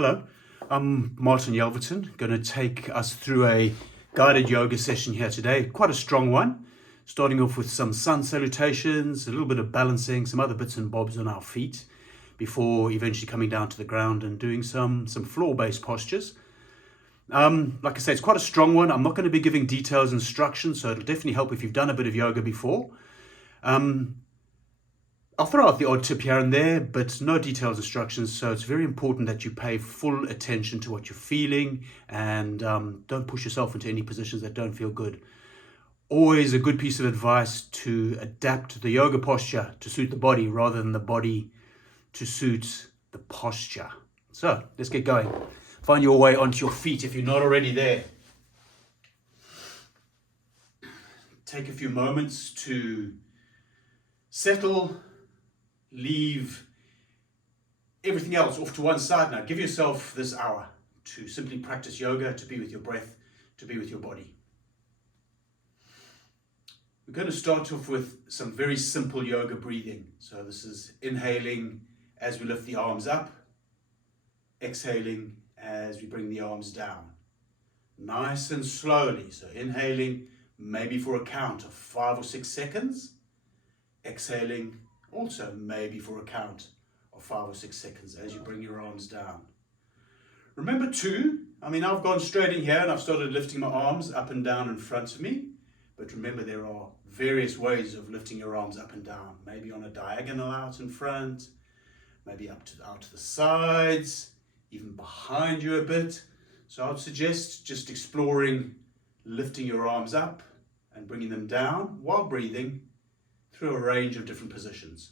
Hello, I'm Martin Yelverton, going to take us through a guided yoga session here today. Quite a strong one, starting off with some sun salutations, a little bit of balancing, some other bits and bobs on our feet, before eventually coming down to the ground and doing some floor-based postures. Like I say, it's quite a strong one. I'm not going to be giving detailed instructions, so it'll definitely help if you've done a bit of yoga before. I'll throw out the odd tip here and there, but no detailed instructions. So it's very important that you pay full attention to what you're feeling and don't push yourself into any positions that don't feel good. Always a good piece of advice to adapt the yoga posture to suit the body rather than the body to suit the posture. So let's get going. Find your way onto your feet if you're not already there. Take a few moments to settle. Leave everything else off to one side now. Give yourself this hour to simply practice yoga, to be with your breath, to be with your body. We're going to start off with some very simple yoga breathing. So this is inhaling as we lift the arms up, exhaling as we bring the arms down. Nice and slowly. So inhaling maybe for a count of 5 or 6 seconds, exhaling also maybe for a count of 5 or 6 seconds as you bring your arms down. Remember too, I've gone straight in here and I've started lifting my arms up and down in front of me, but remember there are various ways of lifting your arms up and down. Maybe on a diagonal out in front, maybe out to the sides, even behind you a bit. So I would suggest just exploring lifting your arms up and bringing them down while breathing through a range of different positions.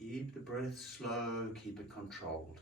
Keep the breath slow, keep it controlled.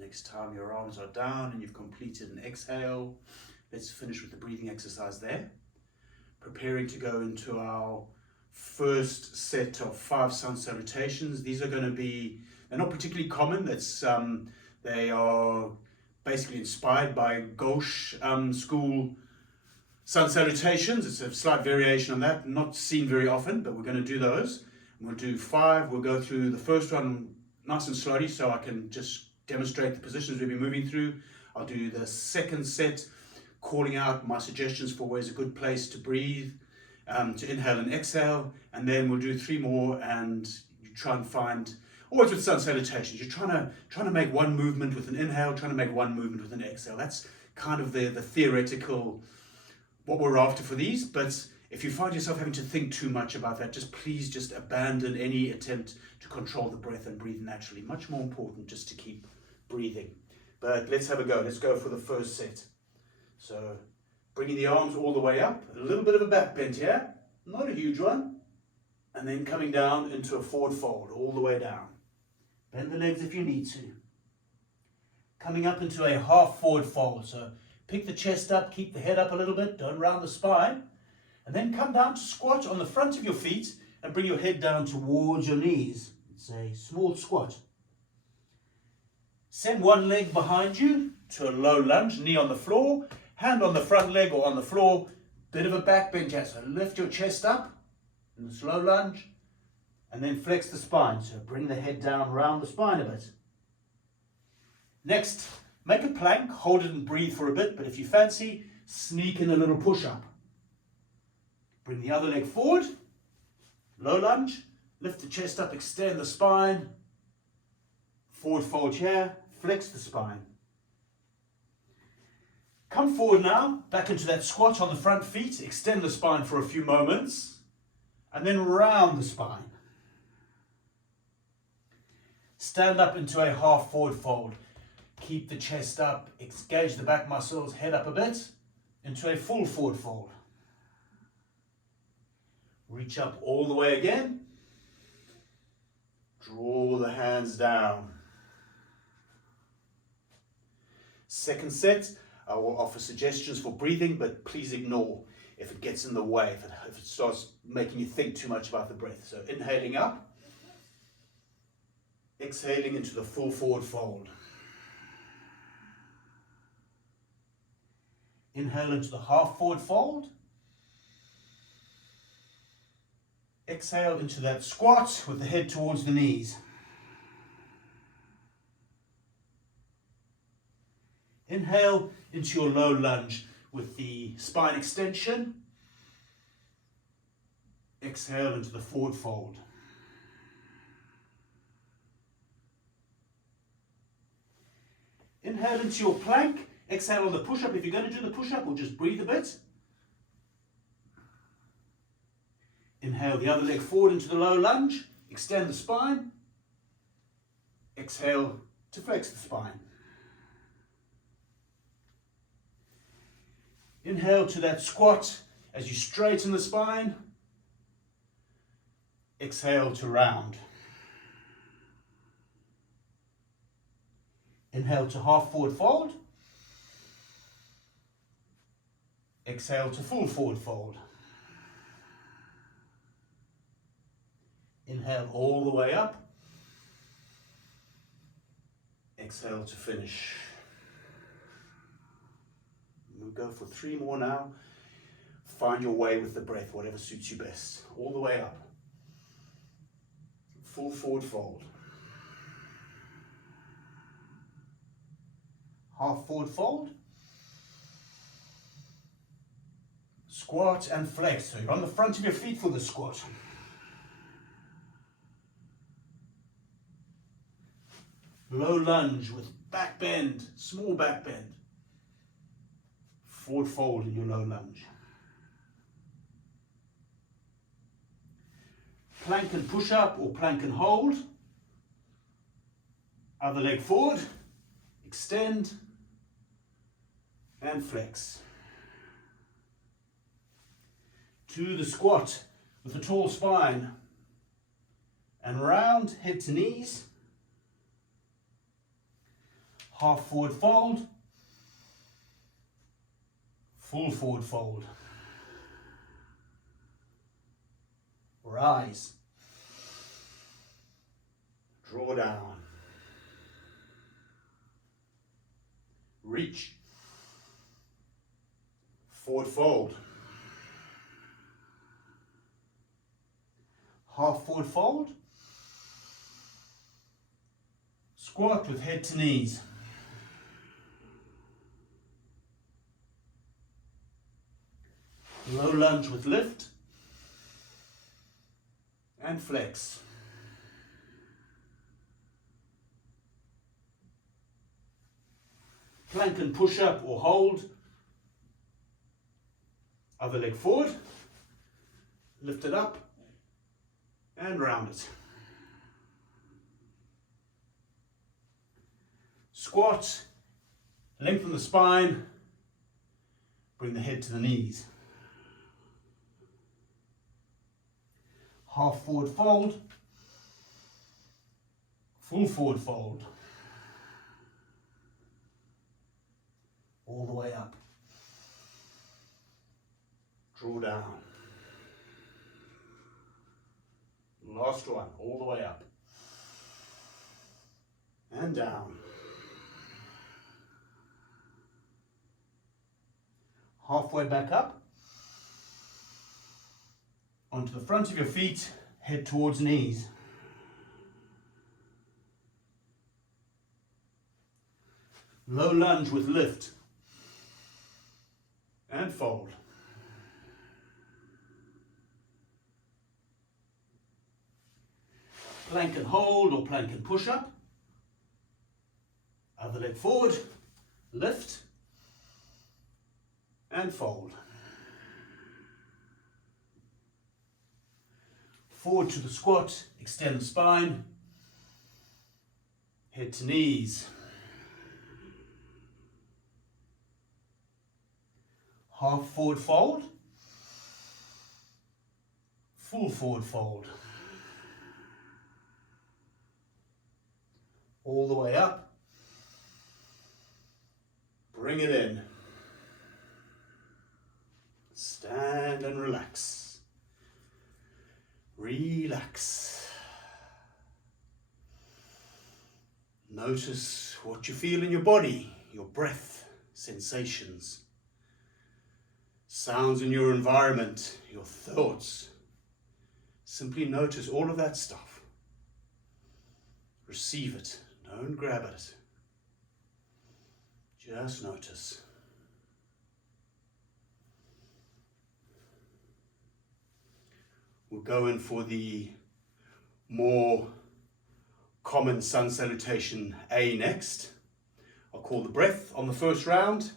Next time your arms are down and you've completed an exhale, let's finish with the breathing exercise there. Preparing to go into our first set of 5 sun salutations. These are going to be, they're not particularly common. They are basically inspired by Gauche school sun salutations. It's a slight variation on that, not seen very often, but we're going to do those. We'll do 5. We'll go through the first one nice and slowly so I can just demonstrate the positions we'll be moving through. I'll do the second set, calling out my suggestions for where's a good place to breathe, to inhale and exhale, and then we'll do 3 more, and you try and find, always with sun salutations, you're trying to make one movement with an inhale, trying to make one movement with an exhale. That's kind of the theoretical, what we're after for these, but if you find yourself having to think too much about that, please just abandon any attempt to control the breath and breathe naturally. Much more important just to keep breathing. But let's have a go. Let's go for the first set. So bringing the arms all the way up, a little bit of a back bend here, not a huge one, and then coming down into a forward fold all the way down. Bend the legs if you need to. Coming up into a half forward fold. So pick the chest up, keep the head up a little bit, don't round the spine, and then come down to squat on the front of your feet and bring your head down towards your knees. It's a small squat. Send one leg behind you to a low lunge, knee on the floor, hand on the front leg or on the floor, bit of a back bend here. So lift your chest up in the slow lunge and then flex the spine. So bring the head down around the spine a bit. Next, make a plank, hold it and breathe for a bit, but if you fancy, sneak in a little push-up. Bring the other leg forward, low lunge, lift the chest up, extend the spine, forward fold here, flex the spine. Come forward now, back into that squat on the front feet, extend the spine for a few moments, and then round the spine. Stand up into a half forward fold. Keep the chest up, engage the back muscles, head up a bit, into a full forward fold. Reach up all the way again. Draw the hands down. Second set, I will offer suggestions for breathing, but please ignore if it gets in the way, if it starts making you think too much about the breath. So inhaling up, exhaling into the full forward fold. Inhale into the half forward fold. Exhale into that squat with the head towards the knees. Inhale into your low lunge with the spine extension. Exhale into the forward fold. Inhale into your plank. Exhale on the push-up if you're going to do the push-up, or just breathe a bit. Inhale the other leg forward into the low lunge. Extend the spine. Exhale to flex the spine. Inhale to that squat as you straighten the spine. Exhale to round. Inhale to half forward fold. Exhale to full forward fold. Inhale all the way up. Exhale to finish. We'll go for 3 more now. Find your way with the breath, whatever suits you best. All the way up. Full forward fold. Half forward fold. Squat and flex. So you're on the front of your feet for the squat. Low lunge with back bend, small back bend. Forward fold in your low lunge. Plank and push up or plank and hold. Other leg forward, extend and flex. To the squat with a tall spine and round, head to knees. Half forward fold, full forward fold. Rise. Draw down. Reach. Forward fold. Half forward fold. Squat with head to knees. Low lunge with lift and flex. Plank and push up or hold. Other leg forward, lift it up and round it. Squat, lengthen the spine, bring the head to the knees. Half forward fold, full forward fold. All the way up. Draw down. Last one, all the way up. And down. Halfway back up. Onto the front of your feet, head towards knees. Low lunge with lift. And fold. Plank and hold or plank and push up. Other leg forward, lift and fold. Forward to the squat, extend the spine, head to knees. Half forward fold, full forward fold. All the way up, bring it in. Stand and relax. Relax. Notice what you feel in your body, your breath, sensations, sounds in your environment, your thoughts. Simply notice all of that stuff. Receive it. Don't grab at it. Just notice. We'll go in for the more common sun salutation A next. I'll call the breath on the first round.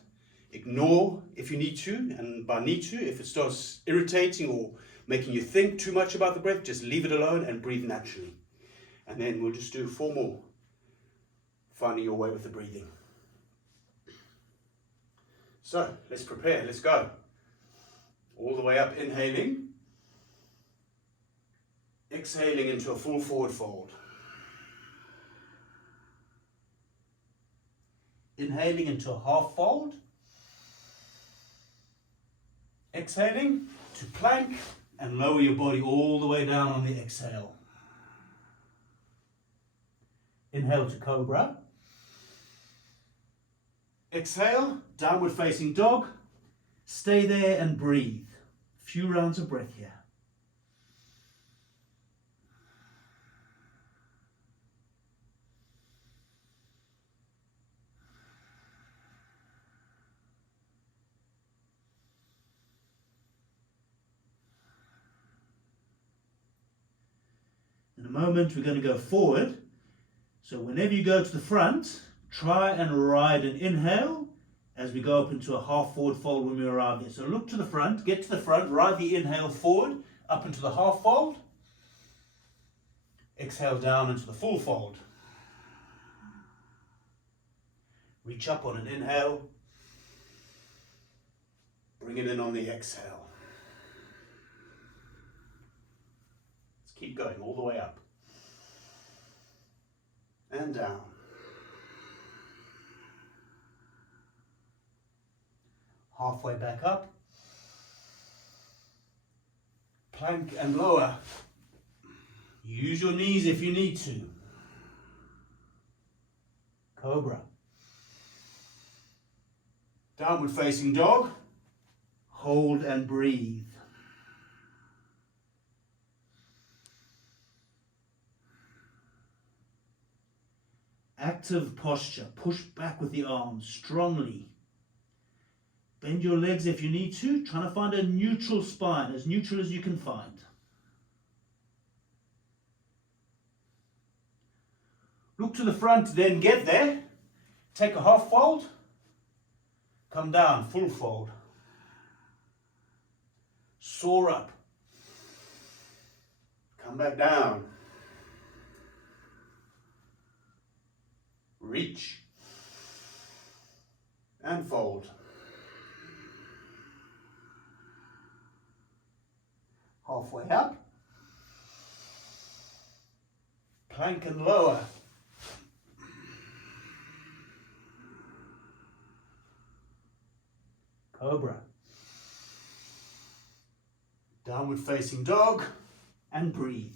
Ignore if you need to, and by need to, if it starts irritating or making you think too much about the breath, just leave it alone and breathe naturally. And then we'll just do 4 more, finding your way with the breathing. So let's prepare, let's go. All the way up, inhaling. Exhaling into a full forward fold. Inhaling into a half fold. Exhaling to plank and lower your body all the way down on the exhale. Inhale to cobra. Exhale, downward facing dog. Stay there and breathe. A few rounds of breath here. In a moment, we're going to go forward. So whenever you go to the front, try and ride an inhale as we go up into a half forward fold when we arrive there. So look to the front, get to the front, ride the inhale forward, up into the half fold. Exhale down into the full fold. Reach up on an inhale. Bring it in on the exhale. Let's keep going all the way up. And down. Halfway back up. Plank and lower. Use your knees if you need to. Cobra. Downward facing dog. Hold and breathe. Active posture. Push back with the arms strongly. Bend your legs if you need to. Trying to find a neutral spine, as neutral as you can find. Look to the front, then get there. Take a half fold. Come down, full fold. Soar up. Come back down. Reach. And fold. Halfway up. Plank and lower. Cobra. Downward facing dog and breathe.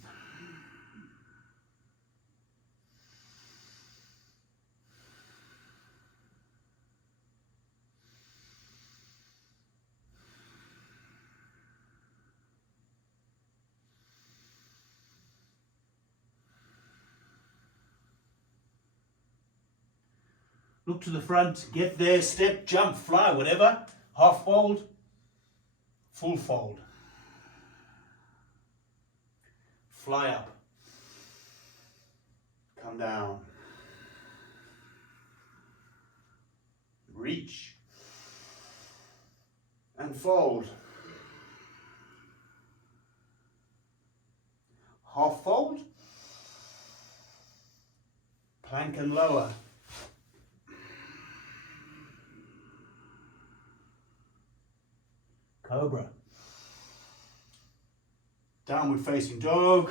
Look to the front, get there, step, jump, fly, whatever. Half fold, full fold. Fly up. Come down. Reach. And fold. Half fold. Plank and lower. Cobra. Downward facing dog.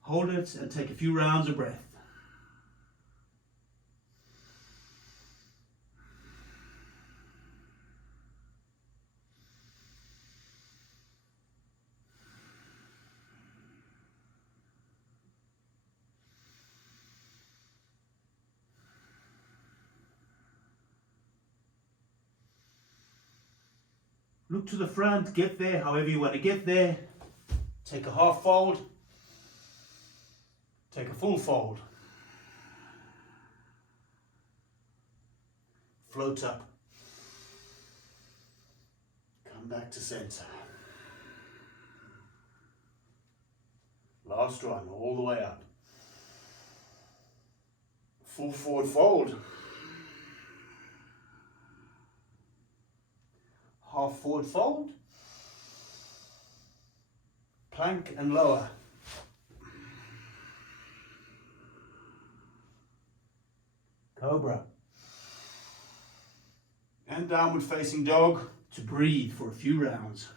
Hold it and take a few rounds of breath. Look to the front, get there however you want to get there. Take a half fold. Take a full fold. Float up. Come back to center. Last one, all the way up. Full forward fold. Half forward fold. Plank and lower. Cobra. And downward facing dog to breathe for a few rounds.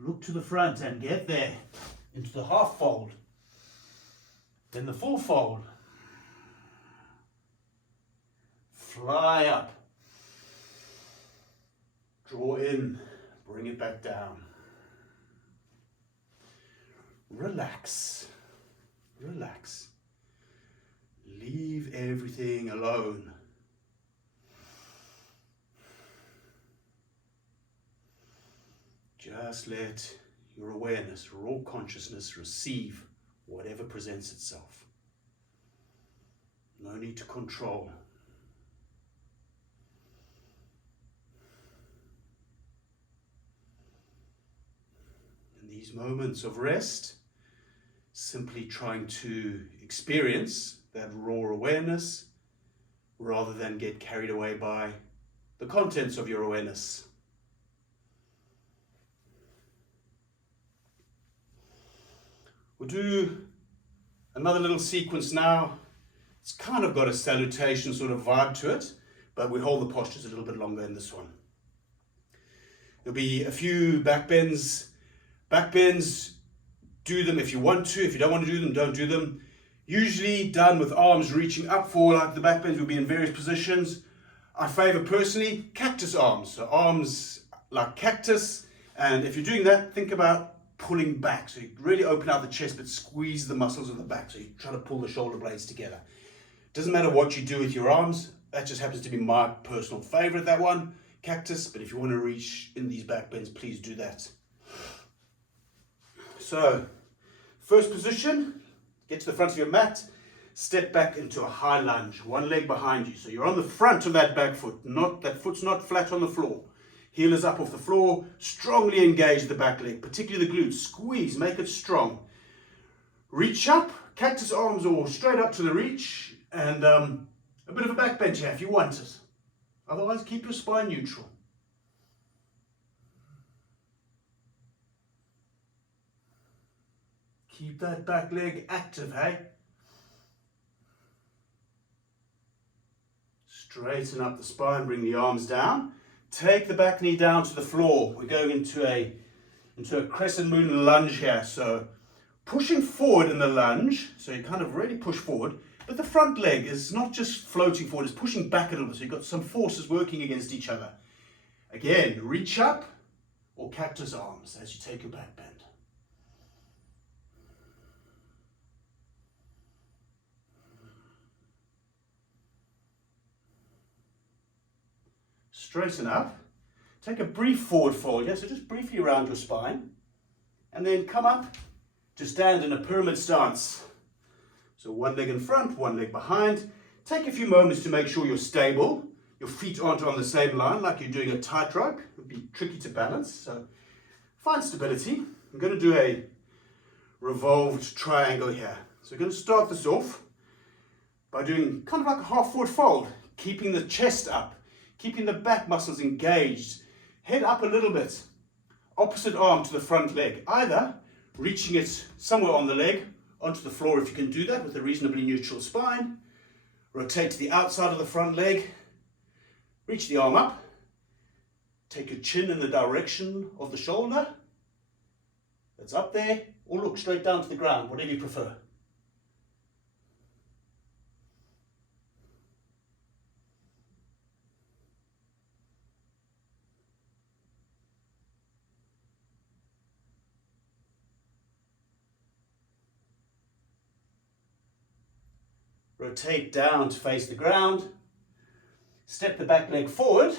Look to the front and get there into the half fold, then the full fold. Fly up, draw in, bring it back down. Relax, relax. Leave everything alone. Just let your awareness, raw consciousness, receive whatever presents itself. No need to control. In these moments of rest, simply trying to experience that raw awareness rather than get carried away by the contents of your awareness. We'll do another little sequence now. It's kind of got a salutation sort of vibe to it, but we hold the postures a little bit longer in this one. There'll be a few back bends. Back bends, do them if you want to. If you don't want to do them, don't do them. Usually done with arms reaching up for, like the back bends will be in various positions. I favor personally cactus arms, so arms like cactus. And if you're doing that, think about pulling back. So you really open out the chest, but squeeze the muscles of the back. So you try to pull the shoulder blades together. Doesn't matter what you do with your arms. That just happens to be my personal favorite, that one, cactus. But if you want to reach in these back bends, please do that. So, first position, get to the front of your mat, step back into a high lunge, one leg behind you. So you're on the front of that back foot, that foot's not flat on the floor. Heel is up off the floor, strongly engage the back leg, particularly the glutes. Squeeze, make it strong. Reach up, cactus arms or straight up to the reach, and a bit of a back bend here if you want it. Otherwise, keep your spine neutral. Keep that back leg active, hey? Straighten up the spine, bring the arms down. Take the back knee down to the floor. We're going into a crescent moon lunge here. So pushing forward in the lunge, so you kind of really push forward, but the front leg is not just floating forward, it's pushing back a little bit. So you've got some forces working against each other. Again, reach up or cactus arms as you take your back bend. Straighten up. Take a brief forward fold, yeah? So just briefly around your spine. and then come up to stand in a pyramid stance. So one leg in front, one leg behind. Take a few moments to make sure you're stable. Your feet aren't on the same line like you're doing a tightrope. It would be tricky to balance. So find stability. I'm going to do a revolved triangle here. So we're going to start this off by doing kind of like a half forward fold, keeping the chest up, keeping the back muscles engaged, head up a little bit, opposite arm to the front leg, either reaching it somewhere on the leg, onto the floor if you can do that with a reasonably neutral spine, rotate to the outside of the front leg, reach the arm up, take your chin in the direction of the shoulder, that's up there, or look straight down to the ground, whatever you prefer. Rotate down to face the ground, step the back leg forward,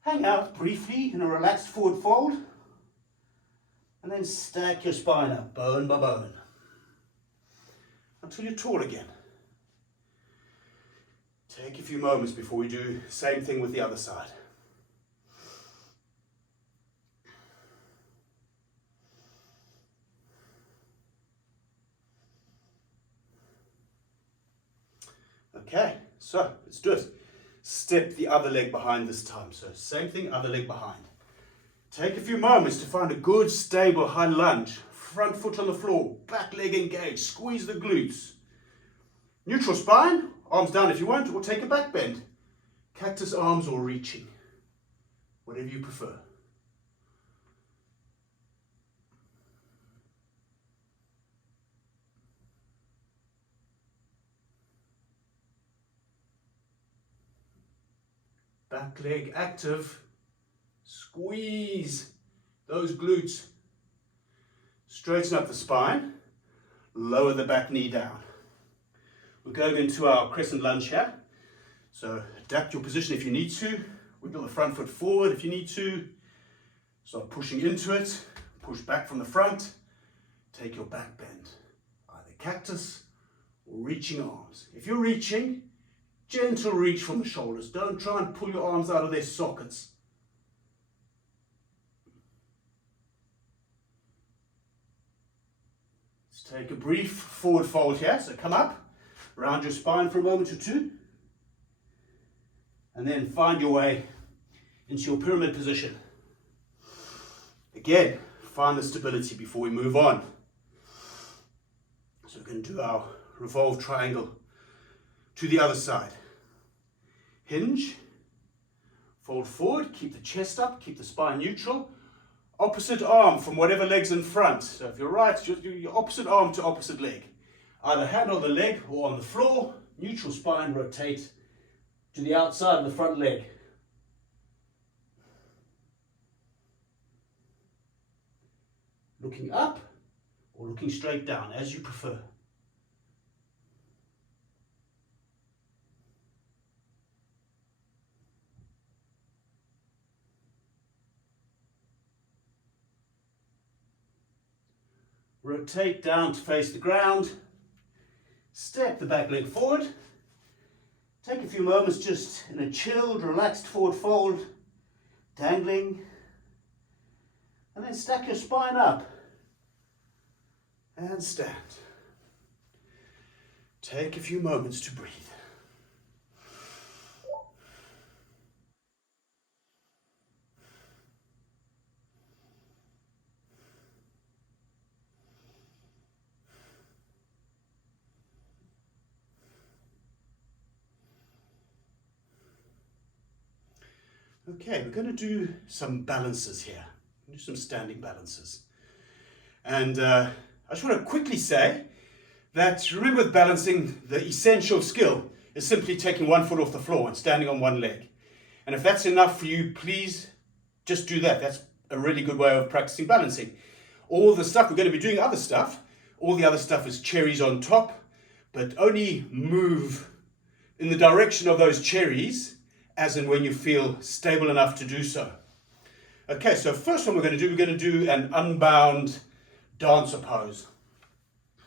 hang out briefly in a relaxed forward fold, and then stack your spine up, bone by bone, until you're tall again. Take a few moments before we do the same thing with the other side. Okay, so let's do it. Step the other leg behind this time. So same thing, other leg behind. Take a few moments to find a good, stable high lunge. Front foot on the floor, back leg engaged, squeeze the glutes. Neutral spine, arms down if you want, or take a back bend. Cactus arms or reaching, whatever you prefer. Back leg active, squeeze those glutes, straighten up the spine, lower the back knee down. We're going into our crescent lunge here, so adapt your position if you need to, wiggle the front foot forward if you need to, start pushing into it, push back from the front, take your back bend, either cactus or reaching arms. If you're reaching, gentle reach from the shoulders. Don't try and pull your arms out of their sockets. Let's take a brief forward fold here. So come up, round your spine for a moment or two, and then find your way into your pyramid position. Again, find the stability before we move on. So we're going to do our revolved triangle to the other side. Hinge, fold forward, keep the chest up, keep the spine neutral. Opposite arm from whatever leg's in front. So if you're right, just do your opposite arm to opposite leg. Either hand on the leg or on the floor. Neutral spine, rotate to the outside of the front leg. Looking up or looking straight down, as you prefer. Rotate down to face the ground, step the back leg forward, take a few moments just in a chilled, relaxed forward fold, dangling, and then stack your spine up and stand. Take a few moments to breathe. Okay, we're going to do some balances here. Do some standing balances. And I just want to quickly say that, remember with balancing, the essential skill is simply taking one foot off the floor and standing on one leg. And if that's enough for you, please just do that. That's a really good way of practicing balancing. All the stuff, we're going to be doing other stuff. All the other stuff is cherries on top, but only move in the direction of those cherries as and when you feel stable enough to do so. Okay, so first one we're going to do an unbound dancer pose.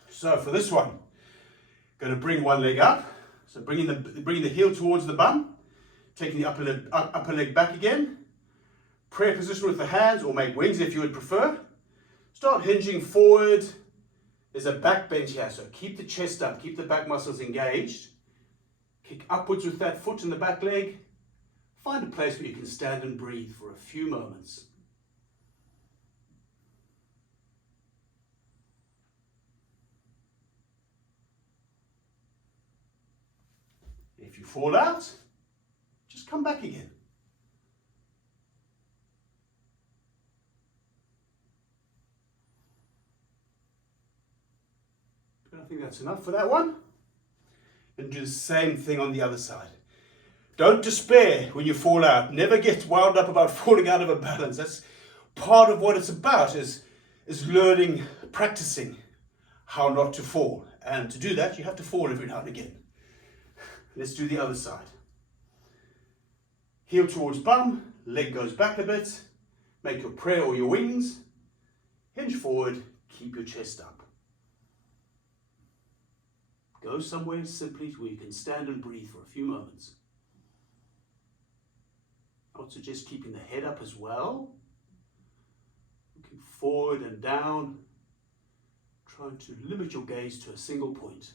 So for this one, going to bring one leg up. So bringing the heel towards the bum, taking the upper leg back again. Prayer position with the hands, or make wings if you would prefer. Start hinging forward. There's a back bend here, so keep the chest up, keep the back muscles engaged. Kick upwards with that foot and the back leg. Find a place where you can stand and breathe for a few moments. If you fall out, just come back again. I think that's enough for that one. And do the same thing on the other side. Don't despair when you fall out. Never get wound up about falling out of a balance. That's part of what it's about, is learning, practicing how not to fall. And to do that, you have to fall every now and again. Let's do the other side. Heel towards bum, leg goes back a bit. Make your prayer or your wings. Hinge forward, keep your chest up. Go somewhere simply where you can stand and breathe for a few moments. I would suggest keeping the head up as well. Looking forward and down. Trying to limit your gaze to a single point.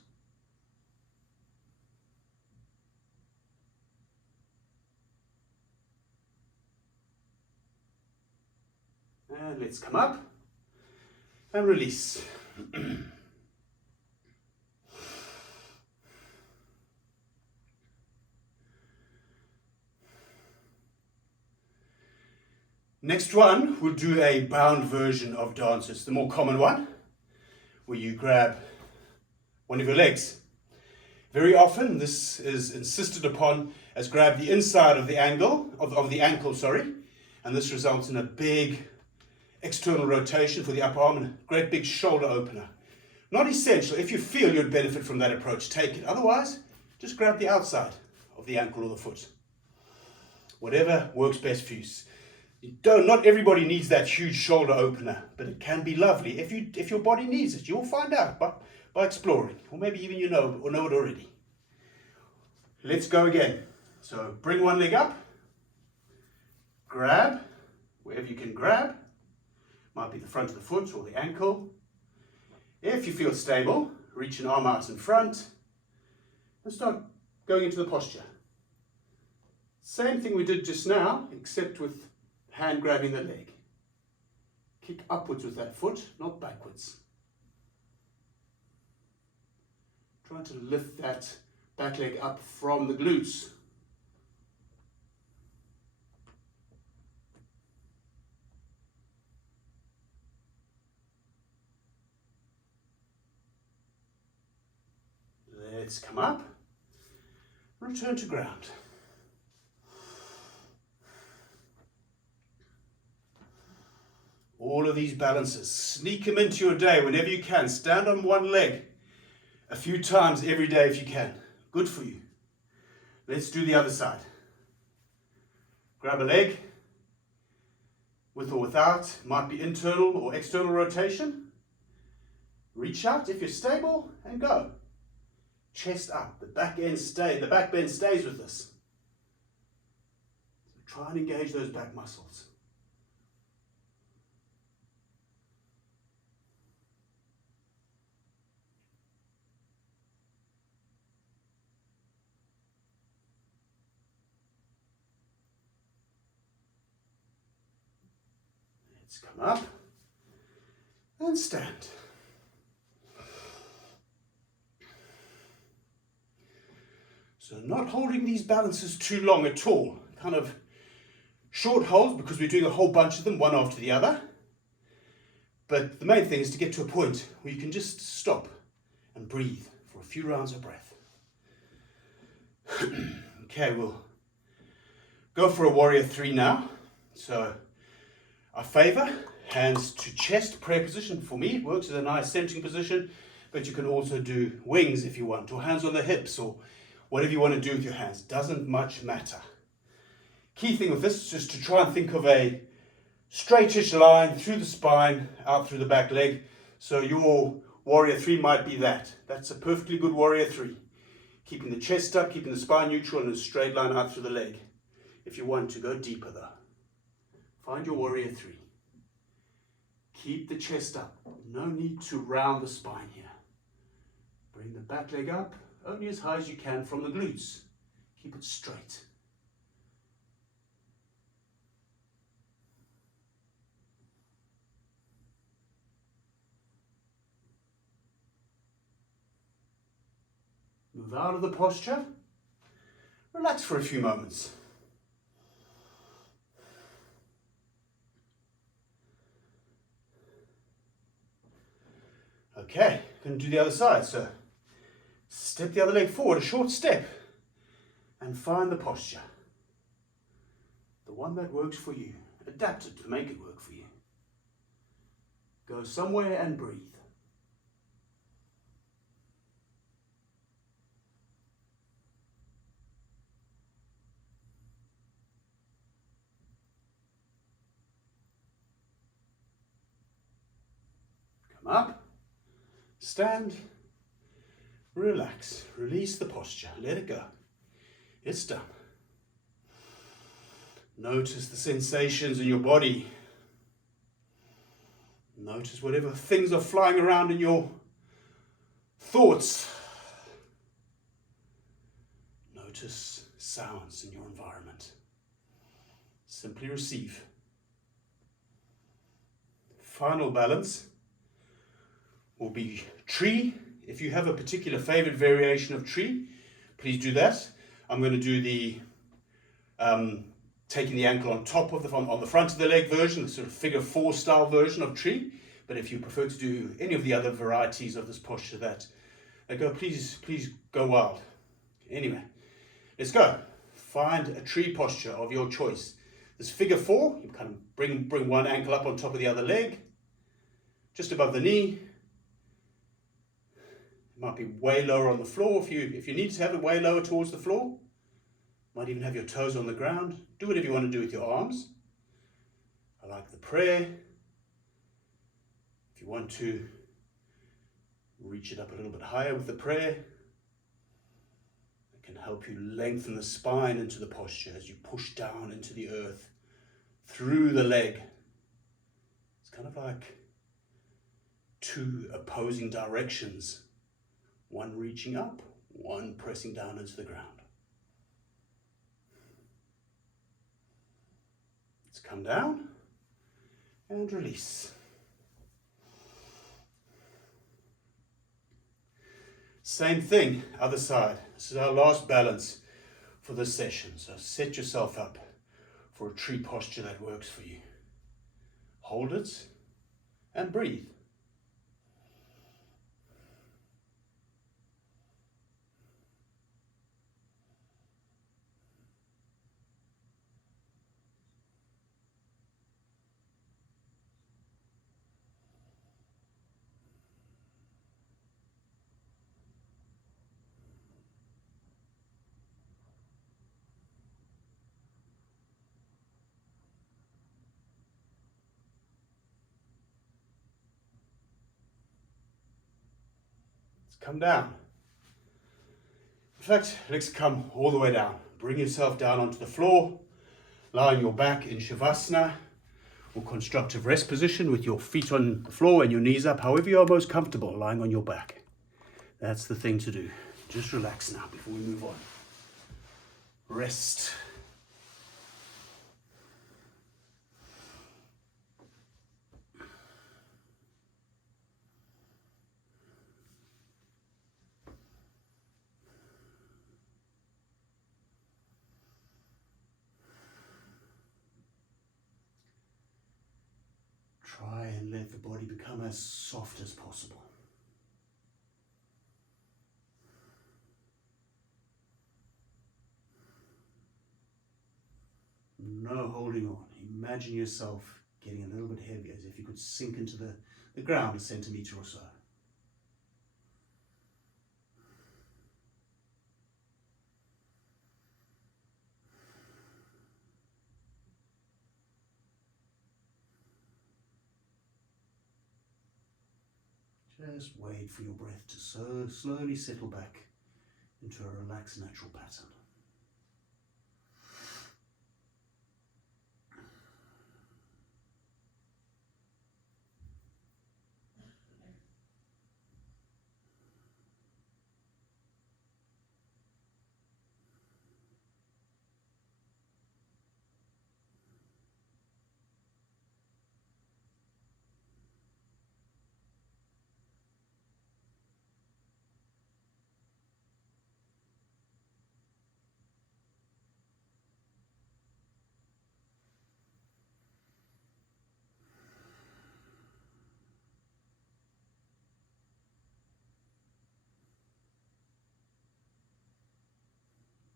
And let's come up and release. Next one, we'll do a bound version of dance. It's the more common one, where you grab one of your legs. Very often, this is insisted upon as grab the inside of the ankle, and this results in a big external rotation for the upper arm and a great big shoulder opener. Not essential. If you feel you'd benefit from that approach, take it. Otherwise, just grab the outside of the ankle or the foot. Whatever works best for you. Not everybody needs that huge shoulder opener, but it can be lovely. If your body needs it, you'll find out by exploring, or maybe even you know it already. Let's go again. So bring one leg up, grab wherever you can grab. Might be the front of the foot or the ankle. If you feel stable, reach an arm out in front and start going into the posture. Same thing we did just now, except with hand grabbing the leg. Kick upwards with that foot, not backwards. Try to lift that back leg up from the glutes. Let's come up, return to ground. All of these balances, sneak them into your day whenever you can. Stand on one leg a few times every day if you can. Good for you. Let's do the other side. Grab a leg, with or without, might be internal or external rotation. Reach out if you're stable and go. Chest up, the back bend stays with this. So try and engage those back muscles. Let's come up and stand. So not holding these balances too long at all. Kind of short holds because we're doing a whole bunch of them, one after the other. But the main thing is to get to a point where you can just stop and breathe for a few rounds of breath. Okay, we'll go for a warrior 3 now. So our favor, hands to chest, prayer position. For me, it works as a nice centering position, but you can also do wings if you want, or hands on the hips, or whatever you want to do with your hands. Doesn't much matter. Key thing with this is just to try and think of a straightish line through the spine, out through the back leg. So your warrior 3 might be that. That's a perfectly good warrior 3. Keeping the chest up, keeping the spine neutral, and a straight line out through the leg. If you want to go deeper though, find your warrior 3. Keep the chest up. No need to round the spine here. Bring the back leg up, only as high as you can from the glutes. Keep it straight. Move out of the posture. Relax for a few moments. Okay, going to do the other side. So step the other leg forward, a short step, and find the posture. The one that works for you. Adapt it to make it work for you. Go somewhere and breathe. Come up, stand, relax, release the posture, let it go. It's done. Notice the sensations in your body. Notice whatever things are flying around in your thoughts. Notice sounds in your environment. Simply receive. Final balance will be tree. If you have a particular favorite variation of tree, please do that. I'm going to do the taking the ankle on top of on the front of the leg version, the sort of figure 4 style version of tree. But if you prefer to do any of the other varieties of this posture that go, please go wild. Anyway, let's go. Find a tree posture of your choice. This figure 4, you kind of bring one ankle up on top of the other leg, just above the knee. It might be way lower on the floor if you need to have it way lower towards the floor. Might even have your toes on the ground. Do whatever you want to do with your arms. I like the prayer. If you want to reach it up a little bit higher with the prayer, it can help you lengthen the spine into the posture as you push down into the earth through the leg. It's kind of like 2 opposing directions. One reaching up, one pressing down into the ground. Let's come down and release. Same thing, other side. This is our last balance for this session. So set yourself up for a tree posture that works for you. Hold it and breathe. Come down. In fact, let's come all the way down. Bring yourself down onto the floor. Lie on your back in Shavasana or constructive rest position with your feet on the floor and your knees up, however you are most comfortable, lying on your back. That's the thing to do. Just relax now before we move on. Rest. Try and let the body become as soft as possible. No holding on. Imagine yourself getting a little bit heavier, as if you could sink into the ground a centimeter or so. Just wait for your breath to so slowly settle back into a relaxed natural pattern.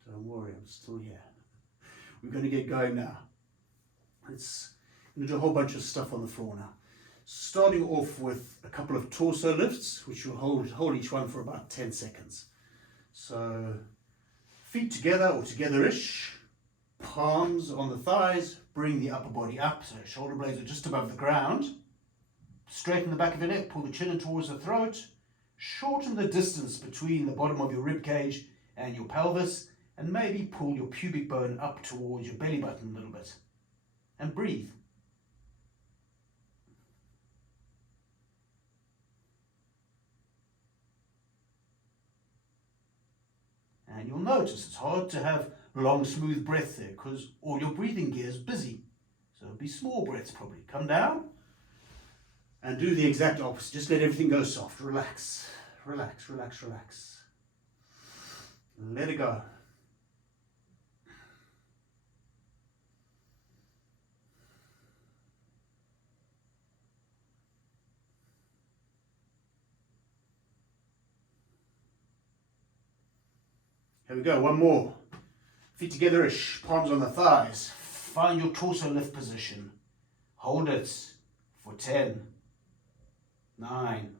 Don't worry, I'm still here. We're going to get going now. I'm going to do a whole bunch of stuff on the floor now. Starting off with a couple of torso lifts, which will hold each one for about 10 seconds. So feet together or together-ish, palms on the thighs, bring the upper body up, so shoulder blades are just above the ground. Straighten the back of your neck, pull the chin in towards the throat, shorten the distance between the bottom of your rib cage and your pelvis, and maybe pull your pubic bone up towards your belly button a little bit. And breathe. And you'll notice it's hard to have long, smooth breath there because all your breathing gear is busy. So it'll be small breaths probably. Come down and do the exact opposite. Just let everything go soft. Relax, relax, relax, relax. Let it go. Here we go, one more. Feet together-ish, palms on the thighs. Find your torso lift position. Hold it for 10, 9,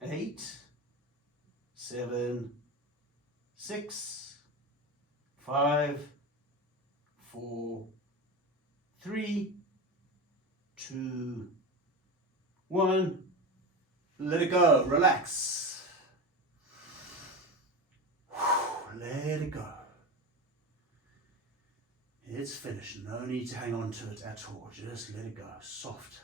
8, 7, 6, 5, 4, 3, 2, 1. Let it go, relax. Let it go. It's finished. No need to hang on to it at all. Just let it go. Soft.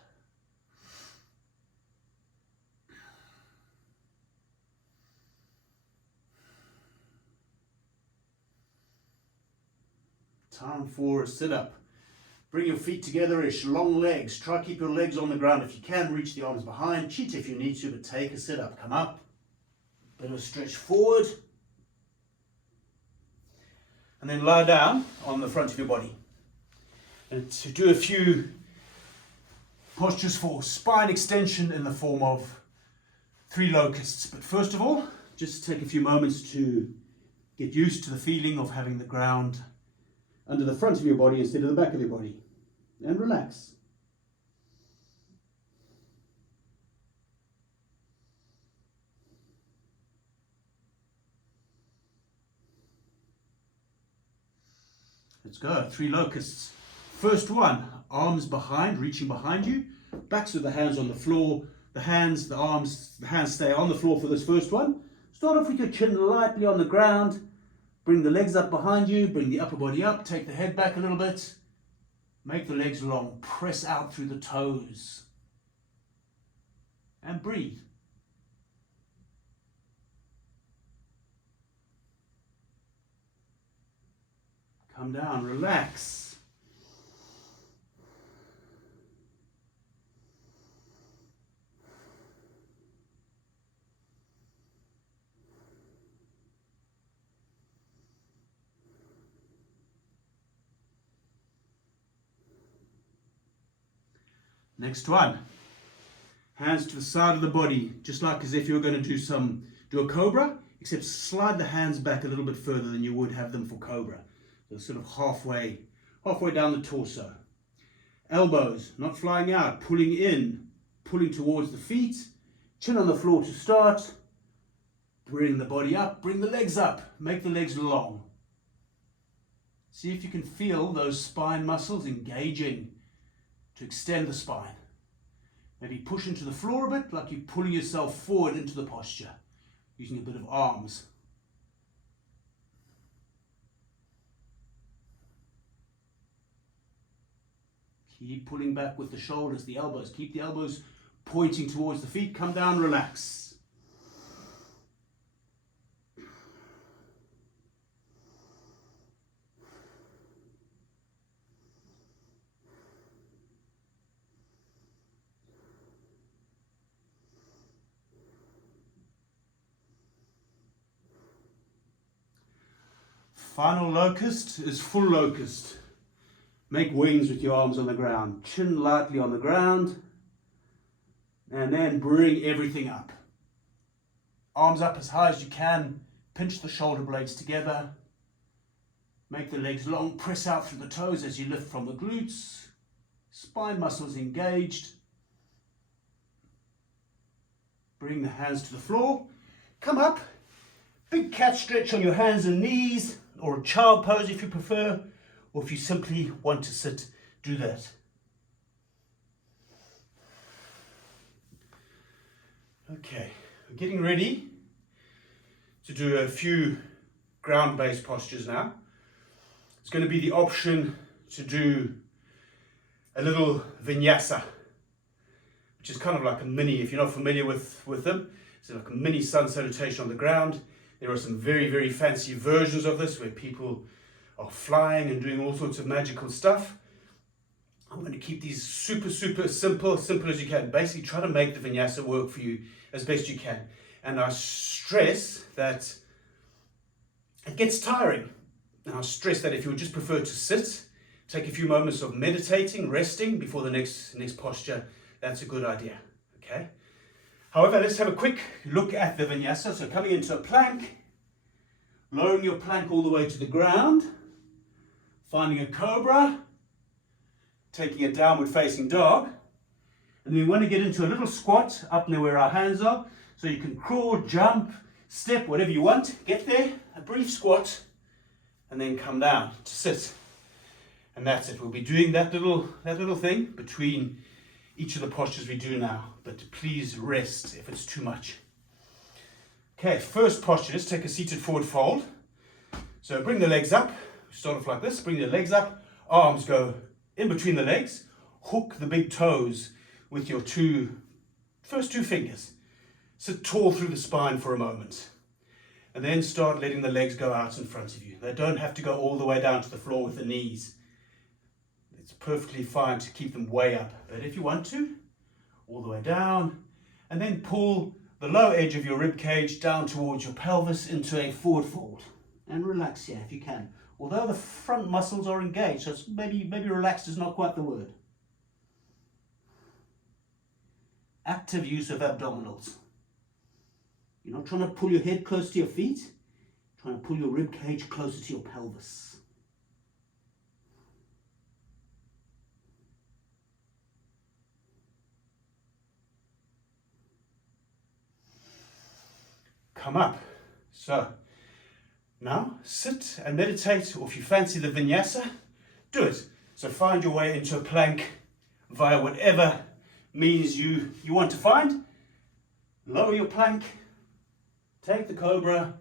Time for a sit-up. Bring your feet together-ish. Long legs. Try to keep your legs on the ground. If you can, reach the arms behind. Cheat if you need to, but take a sit-up. Come up. Bit of a stretch forward. And then lie down on the front of your body. And to do a few postures for spine extension in the form of 3 locusts. But first of all, just take a few moments to get used to the feeling of having the ground under the front of your body instead of the back of your body. And relax. Let's go. 3 locusts. First one, arms behind, reaching behind you. Backs with the hands on the floor. The hands stay on the floor for this first one. Start off with your chin lightly on the ground. Bring the legs up behind you. Bring the upper body up. Take the head back a little bit. Make the legs long. Press out through the toes. And breathe. Come down, relax. Next one. Hands to the side of the body, just like as if you were going to do a cobra, except slide the hands back a little bit further than you would have them for cobra. So sort of halfway down the torso. Elbows, not flying out, pulling in, pulling towards the feet. Chin on the floor to start. Bring the body up, bring the legs up, make the legs long. See if you can feel those spine muscles engaging to extend the spine. Maybe push into the floor a bit, like you're pulling yourself forward into the posture, using a bit of arms. Keep pulling back with the shoulders, the elbows. Keep the elbows pointing towards the feet. Come down, relax. Final locust is full locust. Make wings with your arms on the ground. Chin lightly on the ground. And then bring everything up. Arms up as high as you can. Pinch the shoulder blades together. Make the legs long. Press out through the toes as you lift from the glutes. Spine muscles engaged. Bring the hands to the floor. Come up. Big cat stretch on your hands and knees. Or a child pose if you prefer. Or if you simply want to sit, do that. Okay, I'm getting ready to do a few ground-based postures now. It's going to be the option to do a little vinyasa, which is kind of like a mini, if you're not familiar with them, it's like a mini sun salutation on the ground. There are some very, very fancy versions of this where people are flying and doing all sorts of magical stuff. I'm going to keep these super simple as you can. Basically try to make the vinyasa work for you as best you can. And I stress that it gets tiring. And I stress that if you would just prefer to sit, take a few moments of meditating, resting before the next posture, that's a good idea. Okay. However, let's have a quick look at the vinyasa. So coming into a plank, lowering your plank all the way to the ground, finding a cobra, taking a downward facing dog, and then we want to get into a little squat up near where our hands are, so you can crawl, jump, step, whatever you want. Get there, a brief squat, and then come down to sit. And that's it. We'll be doing that little thing between each of the postures we do now, but please rest if it's too much. Okay, first posture, let's take a seated forward fold. So bring the legs up, start off like this, bring the legs up, arms go in between the legs, hook the big toes with your first two fingers. Sit tall through the spine for a moment. And then start letting the legs go out in front of you. They don't have to go all the way down to the floor with the knees. It's perfectly fine to keep them way up. But if you want to, all the way down. And then pull the low edge of your rib cage down towards your pelvis into a forward fold. And relax here if you can. Although the front muscles are engaged, so it's maybe relaxed is not quite the word. Active use of abdominals. You're not trying to pull your head close to your feet, you're trying to pull your rib cage closer to your pelvis. Come up. So, now sit and meditate, or if you fancy the vinyasa, do it. So find your way into a plank via whatever means you want to find. Lower your plank, take the cobra,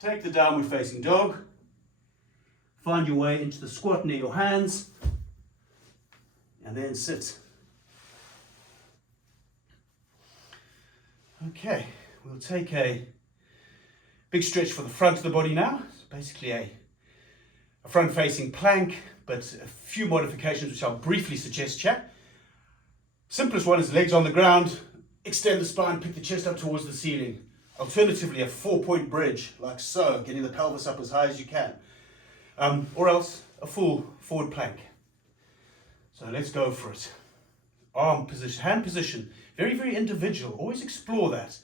take the downward facing dog, find your way into the squat near your hands, and then sit. Okay, we'll take a big stretch for the front of the body now. It's basically a front facing plank, but a few modifications which I'll briefly suggest here. Simplest one is legs on the ground, extend the spine, pick the chest up towards the ceiling. Alternatively, a 4-point bridge, like so, getting the pelvis up as high as you can. Or else, a full forward plank. So let's go for it. Arm position, hand position, very, very individual. Always explore that.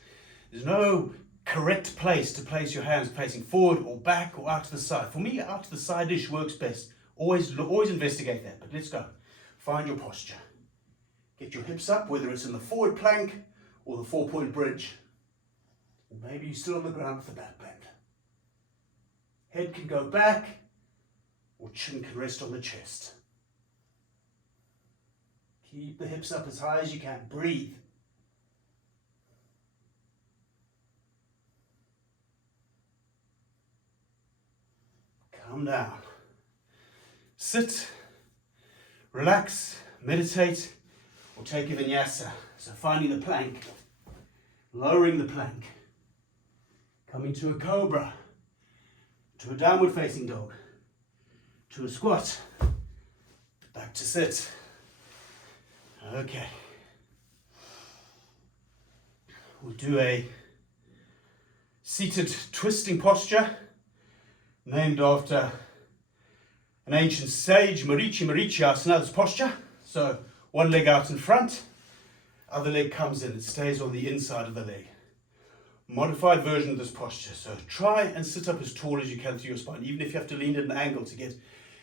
There's no correct place to place your hands, facing forward or back or out to the side. For me, out to the side-ish works best. Always investigate that, but let's go. Find your posture. Get your hips up, whether it's in the forward plank or the 4-point bridge. Or maybe you're still on the ground with the back bend. Head can go back, or chin can rest on the chest. Keep the hips up as high as you can. Breathe. Come down. Sit, relax, meditate, or take a vinyasa. So finding the plank, lowering the plank, coming to a cobra, to a downward facing dog, to a squat, back to sit. Okay. We'll do a seated twisting posture named after an ancient sage, Marichi this posture. So one leg out in front, other leg comes in, it stays on the inside of the leg. Modified version of this posture. So try and sit up as tall as you can through your spine, even if you have to lean at an angle to get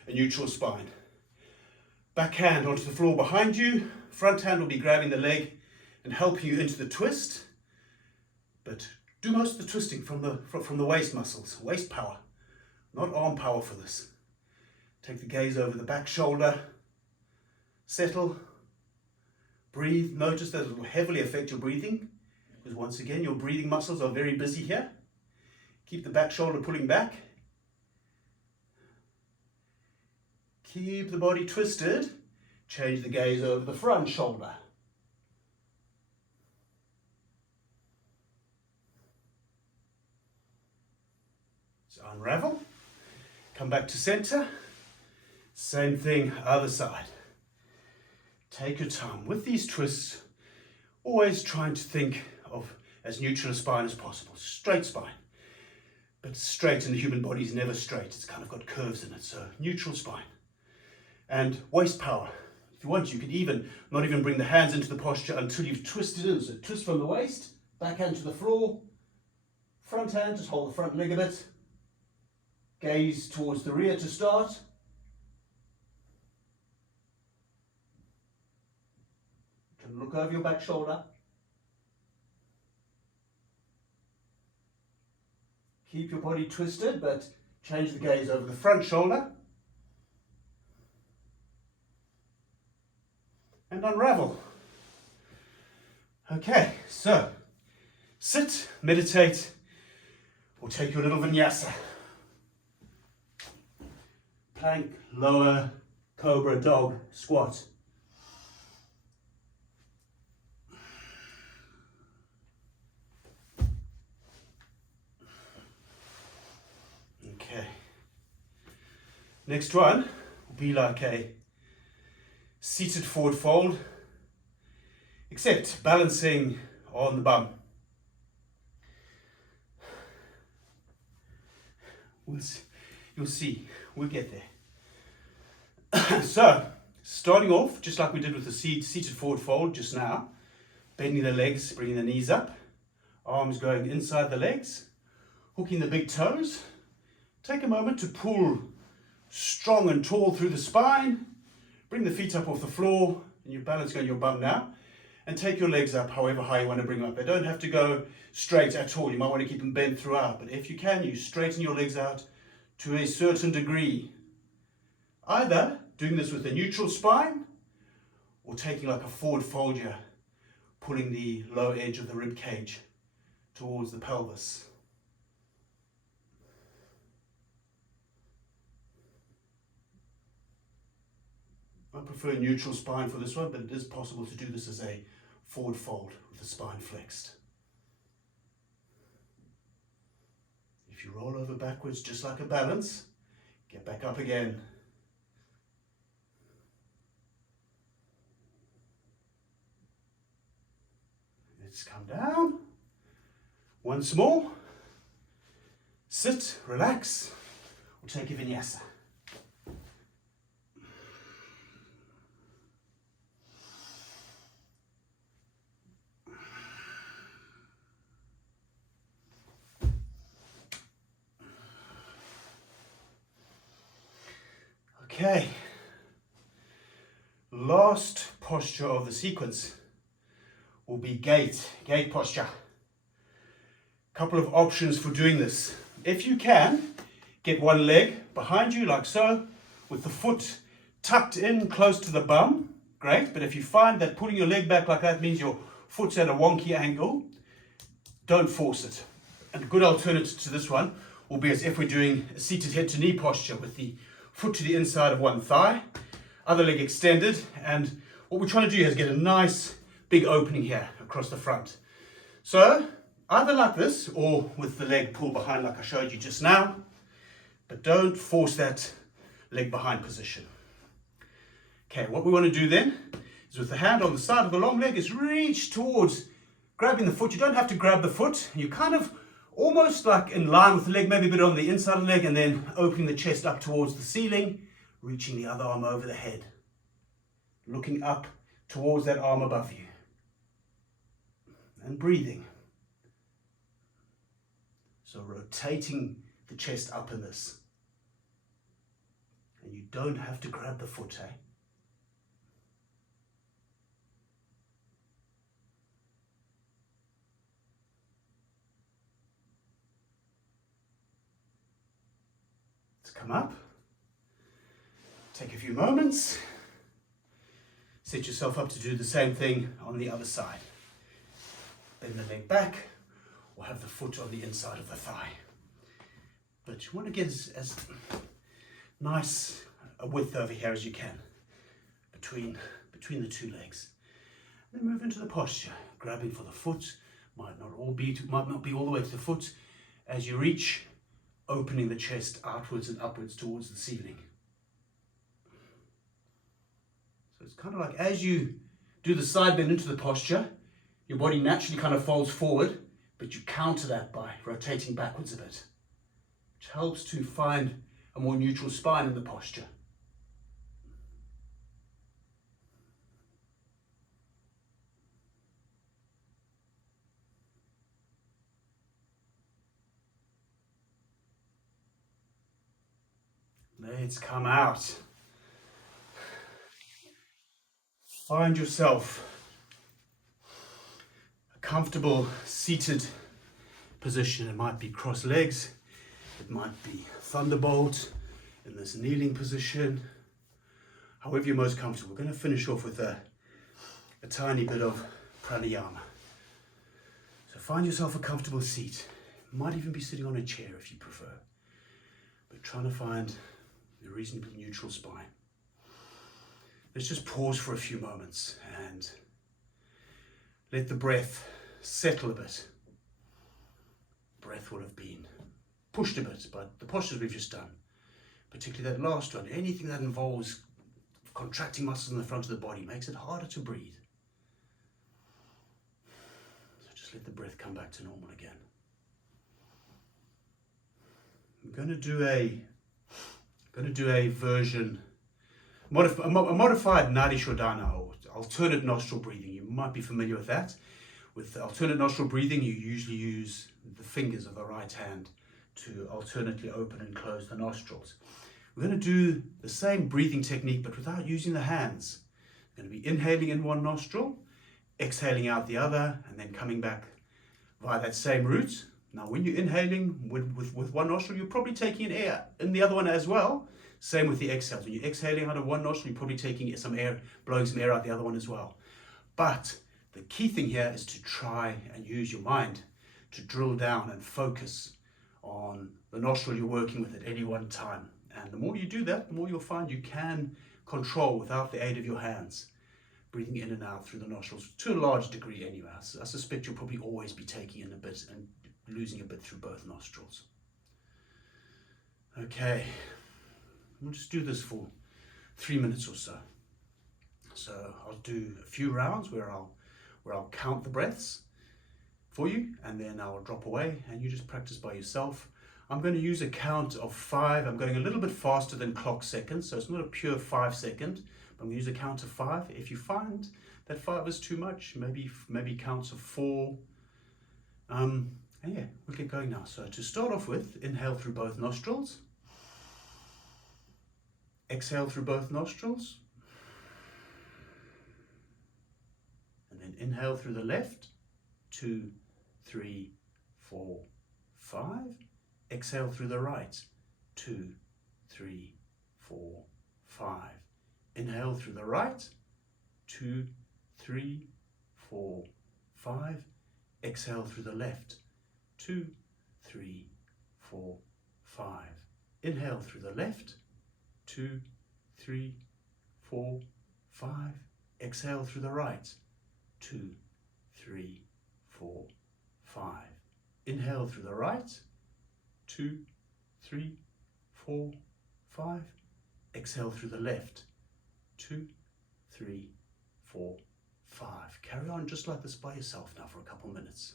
a neutral spine. Back hand onto the floor behind you, front hand will be grabbing the leg and help you into the twist. But do most of the twisting from the waist muscles, waist power, not arm power for this. Take the gaze over the back shoulder, settle, breathe. Notice that it will heavily affect your breathing, because once again your breathing muscles are very busy here. Keep the back shoulder pulling back. Keep the body twisted. Change the gaze over the front shoulder. So unravel. Come back to center. Same thing, other side. Take your time. With these twists, always trying to think of as neutral a spine as possible. Straight spine. But straight in the human body is never straight. It's kind of got curves in it. So neutral spine. And waist power. If you want, you could even not even bring the hands into the posture until you've twisted in. So twist from the waist, back hand to the floor, front hand, just hold the front leg a bit. Gaze towards the rear to start. You can look over your back shoulder. Keep your body twisted, but change the gaze over the front shoulder. And unravel. Okay, so sit, meditate, or take your little vinyasa. Plank, lower, cobra, dog, squat. Okay. Next one will be like a seated forward fold, except balancing on the bum. You'll see, we'll get there. So, starting off, just like we did with the seated forward fold just now, bending the legs, bringing the knees up, arms going inside the legs, hooking the big toes. Take a moment to pull strong and tall through the spine. Bring the feet up off the floor, and your balance on your bum now, and take your legs up however high you want to bring them up. They don't have to go straight at all. You might want to keep them bent throughout, but if you can, you straighten your legs out to a certain degree. Either doing this with a neutral spine, or taking like a forward fold here, pulling the low edge of the rib cage towards the pelvis. I prefer neutral spine for this one, but it is possible to do this as a forward fold with the spine flexed. If you roll over backwards just like a balance, get back up again. Let's come down. Once more. Sit, relax, or take a vinyasa. Okay, last posture of the sequence will be gate posture. Couple of options for doing this. If you can, get one leg behind you like so, with the foot tucked in close to the bum, great. But if you find that pulling your leg back like that means your foot's at a wonky angle, don't force it. And a good alternative to this one will be as if we're doing a seated head to knee posture with the foot to the inside of one thigh, other leg extended, and what we're trying to do is get a nice big opening here across the front. So either like this or with the leg pulled behind like I showed you just now, but don't force that leg behind position. Okay, what we want to do then is with the hand on the side of the long leg is reach towards grabbing the foot. You don't have to grab the foot. You're kind of almost like in line with the leg, maybe a bit on the inside of the leg, and then opening the chest up towards the ceiling, reaching the other arm over the head, looking up towards that arm above you, and breathing. So rotating the chest up in this. And you don't have to grab the foot, eh? Come up, take a few moments, set yourself up to do the same thing on the other side. Bend the leg back or have the foot on the inside of the thigh. But you want to get as nice a width over here as you can between the two legs. Then move into the posture, grabbing for the foot, might not be all the way to the foot. As you reach, opening the chest outwards and upwards towards the ceiling. So it's kind of like as you do the side bend into the posture, your body naturally kind of folds forward, but you counter that by rotating backwards a bit, which helps to find a more neutral spine in the posture. Let's come out. Find yourself a comfortable seated position. It might be cross legs, it might be thunderbolt in this kneeling position. However you're most comfortable. We're going to finish off with a tiny bit of pranayama. So find yourself a comfortable seat. You might even be sitting on a chair if you prefer. But trying to find a reasonably neutral spine. Let's just pause for a few moments and let the breath settle a bit. Breath will have been pushed a bit by the postures we've just done, particularly that last one. Anything that involves contracting muscles in the front of the body makes it harder to breathe. So just let the breath come back to normal again. I'm going to do a version, a modified Nadi Shodhana, or alternate nostril breathing. You might be familiar with that. With alternate nostril breathing, you usually use the fingers of the right hand to alternately open and close the nostrils. We're going to do the same breathing technique, but without using the hands. We're going to be inhaling in one nostril, exhaling out the other, and then coming back via that same route. Now, when you're inhaling with one nostril, you're probably taking in air in the other one as well. Same with the exhales. When you're exhaling out of one nostril, you're probably taking some air, blowing some air out the other one as well. But the key thing here is to try and use your mind to drill down and focus on the nostril you're working with at any one time. And the more you do that, the more you'll find you can control without the aid of your hands, breathing in and out through the nostrils to a large degree anyway. I suspect you'll probably always be taking in a bit and losing a bit through both nostrils. Okay, we'll just do this for 3 minutes or so. So I'll do a few rounds where I'll count the breaths for you, and then I'll drop away and you just practice by yourself. I'm going to use a count of 5. I'm going a little bit faster than clock seconds, so it's not a pure 5 second, but I'm going to use a count of 5. If you find that 5 is too much, maybe counts of 4. And yeah, we'll get going now. So to start off with, inhale through both nostrils. Exhale through both nostrils. And then inhale through the left. 2, 3, 4, 5. Exhale through the right. 2, 3, 4, 5. Inhale through the right. 2, 3, 4, 5. Exhale through the left. 2, 3, 4, 5. Inhale through the left. 2, 3, 4, 5. Exhale through the right. 2, 3, 4, 5. Inhale through the right. 2, 3, 4, 5. Exhale through the left. 2, 3, 4, 5. Carry on just like this by yourself now for a couple minutes.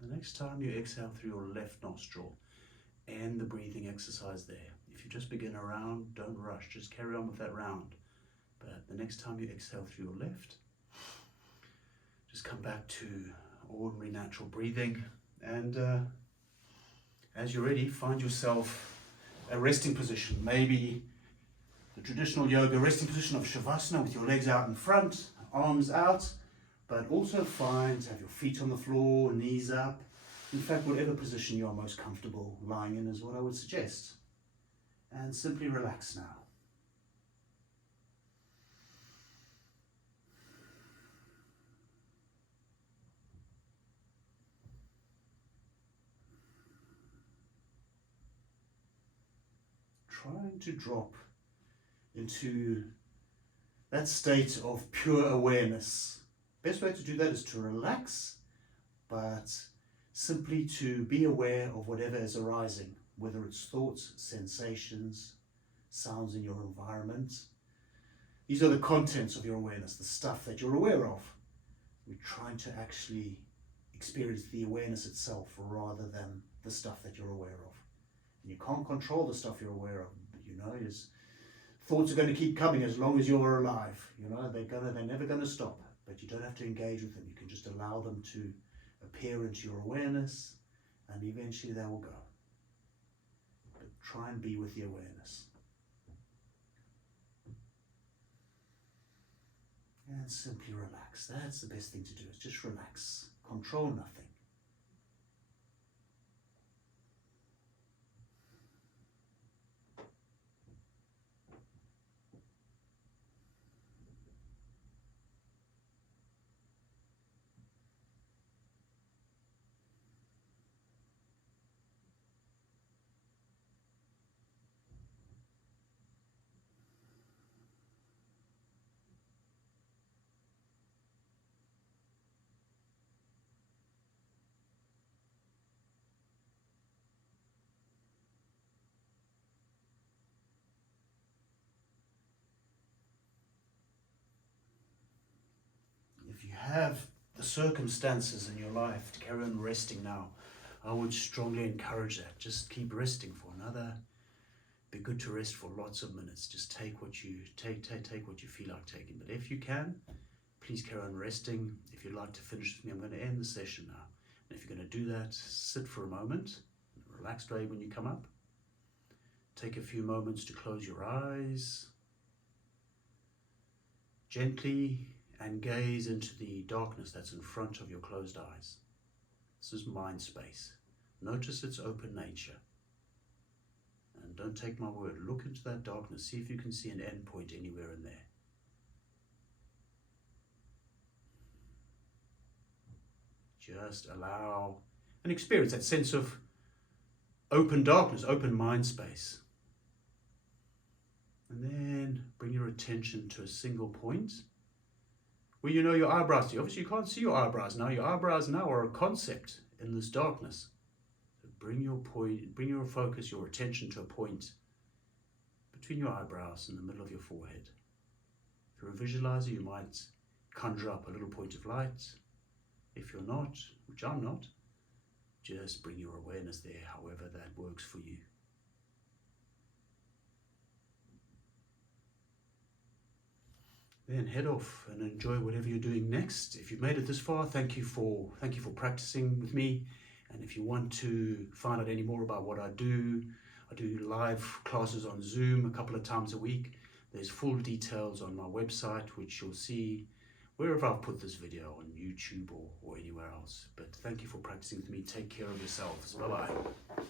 The next time you exhale through your left nostril, end the breathing exercise there. If you just begin a round, don't rush, just carry on with that round. But the next time you exhale through your left, just come back to ordinary natural breathing, and as you're ready, find yourself a resting position, maybe the traditional yoga resting position of Shavasana with your legs out in front, arms out, but also fine to have your feet on the floor, knees up. In fact, whatever position you are most comfortable lying in is what I would suggest. And simply relax now. Trying to drop into that state of pure awareness. Best way to do that is to relax, but simply to be aware of whatever is arising, whether it's thoughts, sensations, sounds in your environment. These are the contents of your awareness, the stuff that you're aware of. We're trying to actually experience the awareness itself rather than the stuff that you're aware of. And you can't control the stuff you're aware of, but thoughts are going to keep coming as long as you're alive. They're never going to stop, but you don't have to engage with them. You can just allow them to appear into your awareness, and eventually they will go. But try and be with the awareness. And simply relax. That's the best thing to do, is just relax. Control nothing. If you have the circumstances in your life to carry on resting now, I would strongly encourage that. Just keep resting for another. Be good to rest for lots of minutes. Just take what you feel like taking. But if you can, please carry on resting. If you'd like to finish with me, I'm going to end the session now. And if you're going to do that, sit for a moment, in a relaxed way when you come up. Take a few moments to close your eyes. Gently and gaze into the darkness that's in front of your closed eyes. This is mind space. Notice its open nature. And don't take my word, look into that darkness, see if you can see an end point anywhere in there. Just allow and experience that sense of open darkness, open mind space. And then bring your attention to a single point where you know your eyebrows. Obviously you can't see your eyebrows now. Your eyebrows now are a concept in this darkness. So bring your focus, your attention to a point between your eyebrows and the middle of your forehead. If you're a visualizer, you might conjure up a little point of light. If you're not, which I'm not, just bring your awareness there, however that works for you. Then head off and enjoy whatever you're doing next. If you've made it this far, thank you for practicing with me. And if you want to find out any more about what I do live classes on Zoom a couple of times a week. There's full details on my website, which you'll see wherever I've put this video, on YouTube or anywhere else. But thank you for practicing with me. Take care of yourselves. Bye-bye.